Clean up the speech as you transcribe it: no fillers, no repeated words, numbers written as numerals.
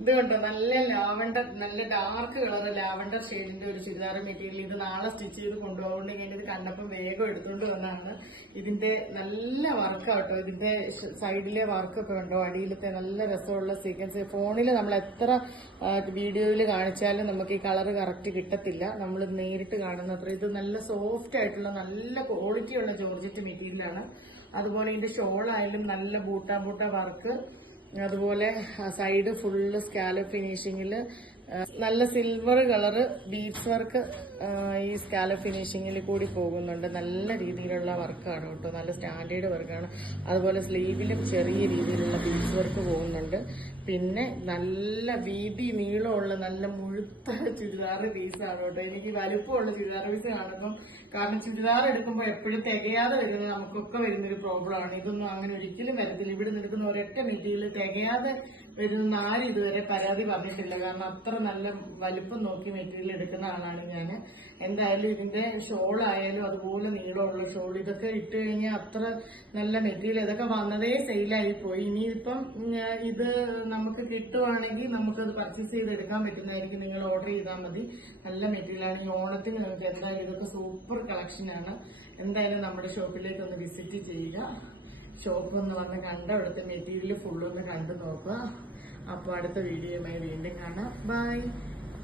ഇത് കണ്ടോ, നല്ല ലാവണ്ടർ, നല്ല ഡാർക്ക് കളർ ലാവണ്ടർ ഷെയ്ഡിന്റെ ഒരു ചുരിദാർ മെറ്റീരിയൽ. ഇത് നാളെ സ്റ്റിച്ച് ചെയ്ത് കൊണ്ടുപോകുകൊണ്ട് ഞാൻ ഇത് കണ്ടപ്പോൾ വേഗം എടുത്തുകൊണ്ട് വന്നതാണ്. ഇതിന്റെ നല്ല വർക്കാട്ടോ, ഇതിന്റെ സൈഡിലെ വർക്കൊക്കെ കണ്ടോ, അടിയിലത്തെ നല്ല രസമുള്ള സീക്വൻസ്. ഫോണിൽ നമ്മൾ എത്ര വീഡിയോയിൽ കാണിച്ചാലും നമുക്ക് ഈ കളർ കറക്റ്റ് കിട്ടത്തില്ല, നമ്മൾ നേരിട്ട് കാണുന്നത്ര. ഇത് നല്ല സോഫ്റ്റ് ആയിട്ടുള്ള നല്ല ക്വാളിറ്റിയുള്ള ജോർജറ്റ് മെറ്റീരിയലാണ്. അതുപോലെ ഇതിന്റെ ഷോൾ ആയാലും നല്ല ബൂട്ട വർക്ക്, അതുപോലെ സൈഡ് ഫുള്ള് സ്കാലപ്പ് ഫിനിഷിങ്ങില് നല്ല സിൽവർ കളറ് ബീഡ്സ് വർക്ക് ഈ സ്കാലപ്പ് ഫിനിഷിങ്ങിൽ കൂടി പോകുന്നുണ്ട്. നല്ല രീതിയിലുള്ള വർക്കാണ് കേട്ടോ, നല്ല സ്റ്റാൻഡേർഡ് വർക്കാണ്. അതുപോലെ സ്ലീവിലും ചെറിയ രീതിയിലുള്ള ബീഡ്സ് വർക്ക് പോകുന്നുണ്ട്. പിന്നെ നല്ല വീതി നീളമുള്ള നല്ല മുഴുത്ത ചുരിദാർ പീസാണ് കേട്ടോ. എനിക്ക് വലുപ്പമുള്ള ചുരിദാർ പീസ് കാണുമ്പം, കാരണം ചുരിദാർ എടുക്കുമ്പോൾ എപ്പോഴും തികയാതെ വരുന്നത് നമുക്കൊക്കെ വരുന്നൊരു പ്രോബ്ലമാണ്. ഇതൊന്നും അങ്ങനെ ഒരിക്കലും വരത്തില്ല. ഇവിടെ നിൽക്കുന്ന ഒരൊറ്റ മെറ്റീരിയൽ തികയാതെ വരുന്ന ആരും ഇതുവരെ പരാതി പറഞ്ഞിട്ടില്ല. കാരണം അത്ര നല്ല വലുപ്പം നോക്കി മെറ്റീരിയൽ എടുക്കുന്ന ആളാണ് ഞാൻ. എന്തായാലും ഇതിന്റെ ഷോൾ ആയാലും അതുപോലെ നീളമുള്ള ഷോൾ, ഇതൊക്കെ ഇട്ട് കഴിഞ്ഞാൽ അത്ര നല്ല മെറ്റീരിയൽ. ഇതൊക്കെ വന്നതേ സെയിലായി പോയി. ഇനിയിപ്പം ഇത് നമുക്ക് കിട്ടുവാണെങ്കിൽ നമുക്കത് പർച്ചേസ് ചെയ്തെടുക്കാൻ പറ്റുന്നതായിരിക്കും. നിങ്ങൾ ഓർഡർ ചെയ്താൽ മതി. നല്ല മെറ്റീരിയലാണ്. ഈ ഓണത്തിന് നിങ്ങൾക്ക് എന്തായാലും ഇതൊക്കെ സൂപ്പർ കളക്ഷനാണ്. എന്തായാലും നമ്മുടെ ഷോപ്പിലേക്ക് ഒന്ന് വിസിറ്റ് ചെയ്യുക. ഷോപ്പ് ഒന്ന് വന്ന് കണ്ട അവിടുത്തെ മെറ്റീരിയൽ ഫുള്ളൊന്ന് കണ്ടു നോക്കുക. അപ്പോൾ അടുത്ത വീഡിയോയുമായി വീണ്ടും കാണാം. ബൈ.